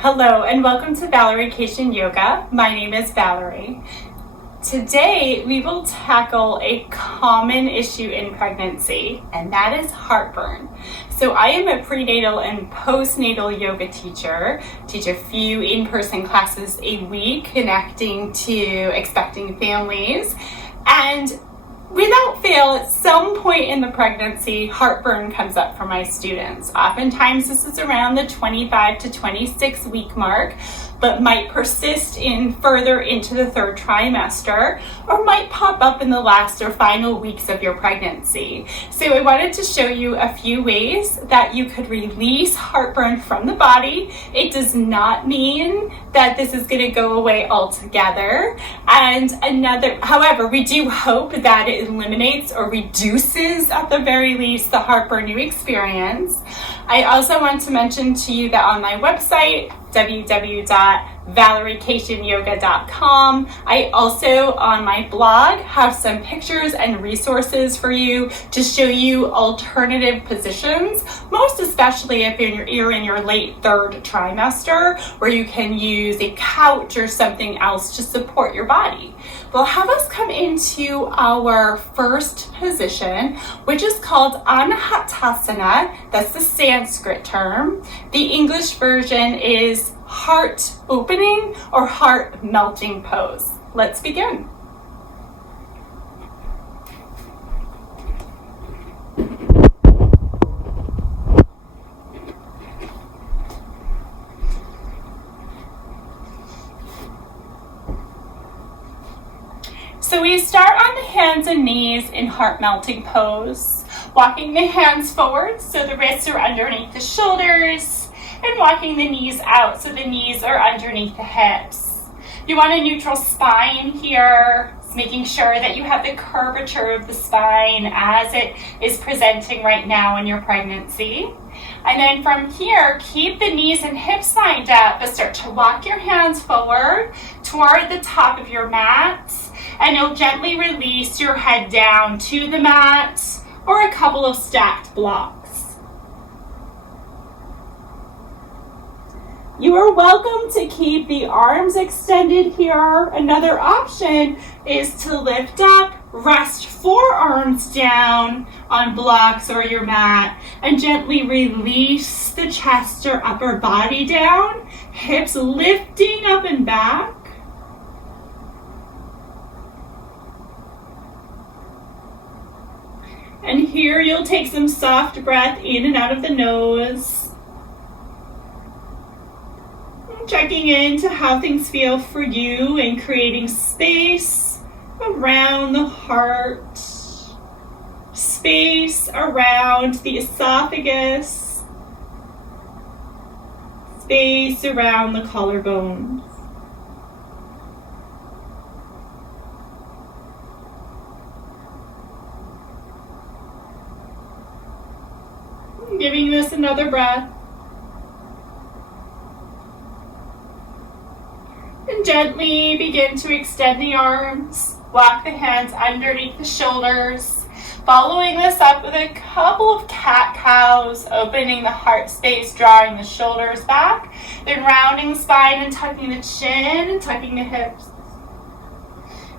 Hello and welcome to Vacation Yoga. My name is Valerie. Today we will tackle a common issue in pregnancy, and that is heartburn. So I am a prenatal and postnatal yoga teacher, teach a few in-person classes a week connecting to expecting families, and without fail, at some point in the pregnancy, heartburn comes up for my students. Oftentimes this is around the 25 to 26 week mark, but might persist further into the third trimester, or might pop up in the last or final weeks of your pregnancy. So I wanted to show you a few ways that you could release heartburn from the body. It does not mean that this is going to go away altogether. However, we do hope that it eliminates or reduces, at the very least, the heartburn you experience. I also want to mention to you that on my website, www.valericationyoga.com. I also, on my blog, have some pictures and resources for you to show you alternative positions, most especially if you're in your late third trimester, where you can use a couch or something else to support your body. We'll have us come into our first position, which is called Anahatasana. That's the Sanskrit term. The English version is heart opening or heart melting pose. Let's begin. So we start on the hands and knees in heart melting pose, walking the hands forward so the wrists are underneath the shoulders, and walking the knees out so the knees are underneath the hips. You want a neutral spine here, making sure that you have the curvature of the spine as it is presenting right now in your pregnancy. And then from here, keep the knees and hips lined up, but start to walk your hands forward toward the top of your mat, and you'll gently release your head down to the mat or a couple of stacked blocks. You are welcome to keep the arms extended here. Another option is to lift up, rest forearms down on blocks or your mat, and gently release the chest or upper body down, hips lifting up and back. And here you'll take some soft breath in and out of the nose. Checking into how things feel for you and creating space around the heart, space around the esophagus, space around the collarbones. Giving this another breath. And gently begin to extend the arms, walk the hands underneath the shoulders, following this up with a couple of cat-cows, opening the heart space, drawing the shoulders back, then rounding the spine and tucking the chin and tucking the hips.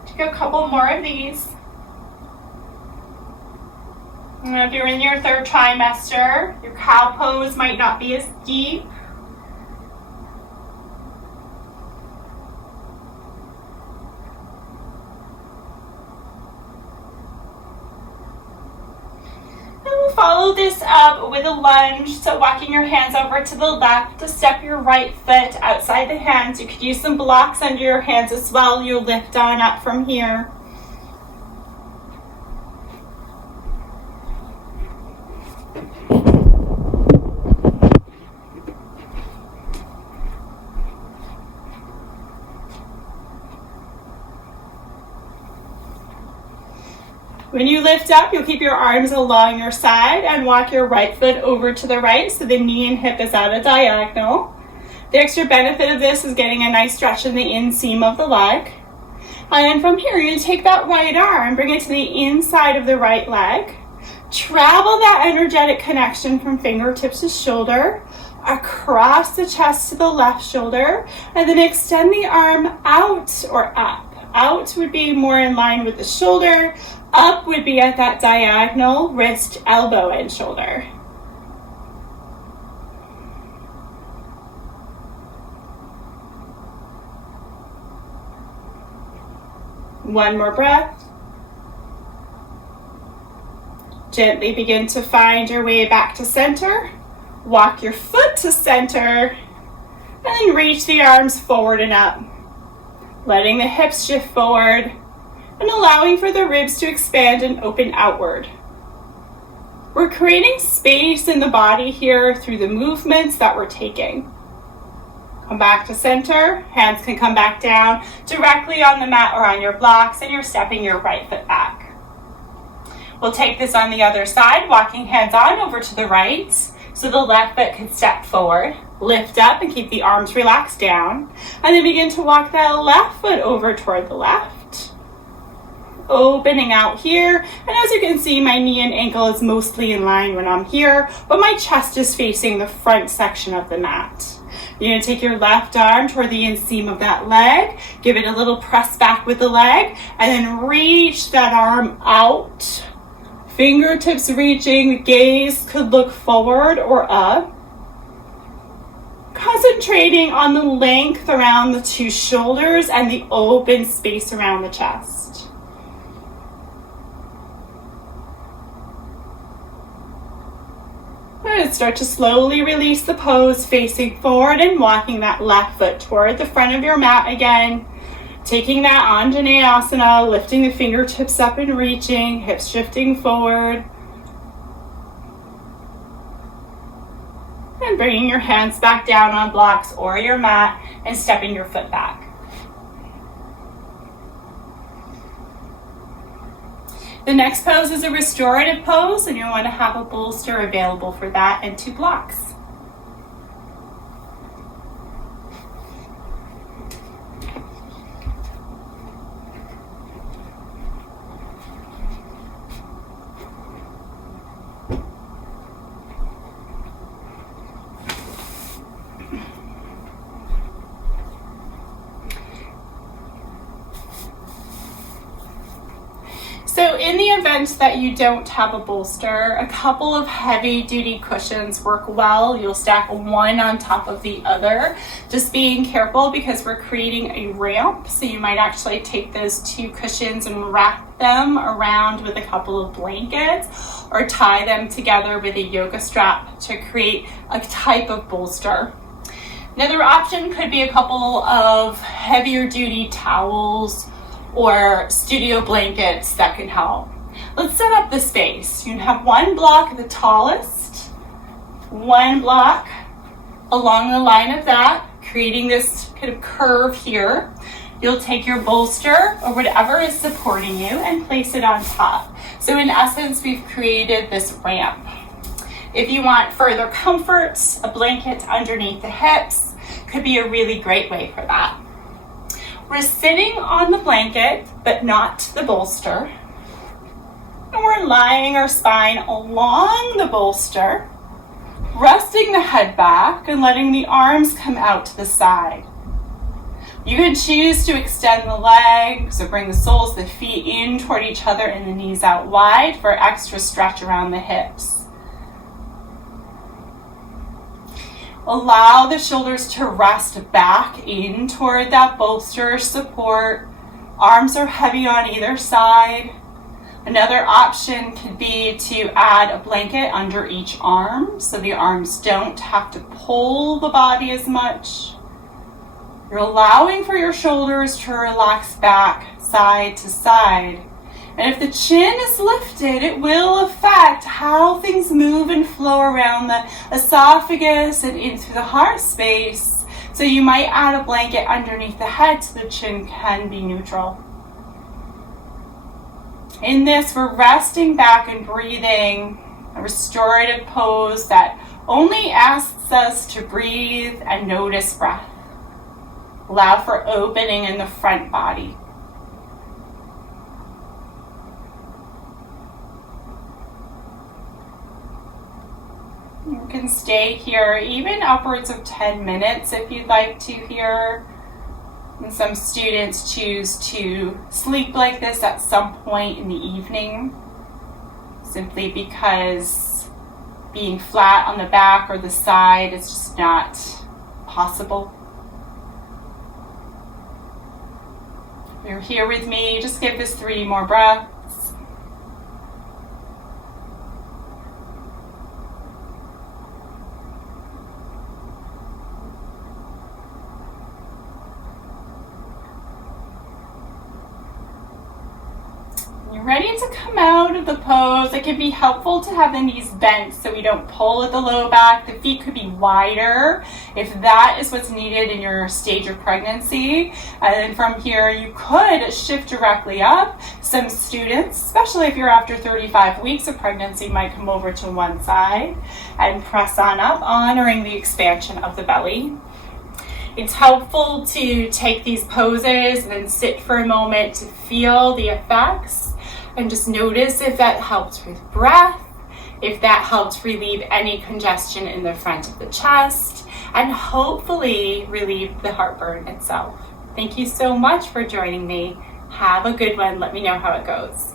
Take a couple more of these. And if you're in your third trimester, your cow pose might not be as deep. Follow this up with a lunge, so walking your hands over to the left to step your right foot outside the hands. You could use some blocks under your hands as well. You'll lift on up from here. When you lift up, you'll keep your arms along your side and walk your right foot over to the right so the knee and hip is at a diagonal. The extra benefit of this is getting a nice stretch in the inseam of the leg. And then from here, you take that right arm, bring it to the inside of the right leg. Travel that energetic connection from fingertips to shoulder, across the chest to the left shoulder, and then extend the arm out or up. Out would be more in line with the shoulder. Up would be at that diagonal, wrist, elbow, and shoulder. One more breath. Gently begin to find your way back to center. Walk your foot to center, and then reach the arms forward and up. Letting the hips shift forward and allowing for the ribs to expand and open outward. We're creating space in the body here through the movements that we're taking. Come back to center. Hands can come back down directly on the mat or on your blocks, and you're stepping your right foot back. We'll take this on the other side, walking hands on over to the right, so the left foot can step forward. Lift up and keep the arms relaxed down, and then begin to walk that left foot over toward the left. Opening out here, and as you can see, my knee and ankle is mostly in line when I'm here, but my chest is facing the front section of the mat. You're going to take your left arm toward the inseam of that leg, give it a little press back with the leg, and then reach that arm out. Fingertips reaching, gaze could look forward or up. Concentrating on the length around the two shoulders and the open space around the chest. Good. Start to slowly release the pose, facing forward and walking that left foot toward the front of your mat again. Taking that Anjaneyasana, lifting the fingertips up and reaching, hips shifting forward. And bringing your hands back down on blocks or your mat and stepping your foot back. The next pose is a restorative pose, and you'll want to have a bolster available for that and 2 blocks. So in the event that you don't have a bolster, a couple of heavy duty cushions work well. You'll stack one on top of the other. Just being careful because we're creating a ramp. So you might actually take those 2 cushions and wrap them around with a couple of blankets or tie them together with a yoga strap to create a type of bolster. Another option could be a couple of heavier duty towels or studio blankets that can help. Let's set up the space. You can have 1 block at the tallest, 1 block along the line of that, creating this kind of curve here. You'll take your bolster or whatever is supporting you and place it on top. So in essence, we've created this ramp. If you want further comfort, a blanket underneath the hips could be a really great way for that. We're sitting on the blanket, but not the bolster. And we're lying our spine along the bolster, resting the head back and letting the arms come out to the side. You can choose to extend the legs or bring the soles of the feet in toward each other and the knees out wide for extra stretch around the hips. Allow the shoulders to rest back in toward that bolster support. Arms are heavy on either side. Another option could be to add a blanket under each arm so the arms don't have to pull the body as much. You're allowing for your shoulders to relax back side to side. And if the chin is lifted, it will affect how things move and flow around the esophagus and into the heart space. So you might add a blanket underneath the head so the chin can be neutral. In this, we're resting back and breathing, a restorative pose that only asks us to breathe and notice breath. Allow for opening in the front body. You can stay here even upwards of 10 minutes if you'd like to here. And some students choose to sleep like this at some point in the evening, simply because being flat on the back or the side is just not possible. If you're here with me, just give this 3 more breaths. You're ready to come out of the pose. It can be helpful to have the knees bent so we don't pull at the low back. The feet could be wider if that is what's needed in your stage of pregnancy. And then from here, you could shift directly up. Some students, especially if you're after 35 weeks of pregnancy, might come over to one side and press on up, honoring the expansion of the belly. It's helpful to take these poses and then sit for a moment to feel the effects and just notice if that helps with breath, if that helps relieve any congestion in the front of the chest, and hopefully relieve the heartburn itself. Thank you so much for joining me. Have a good one. Let me know how it goes.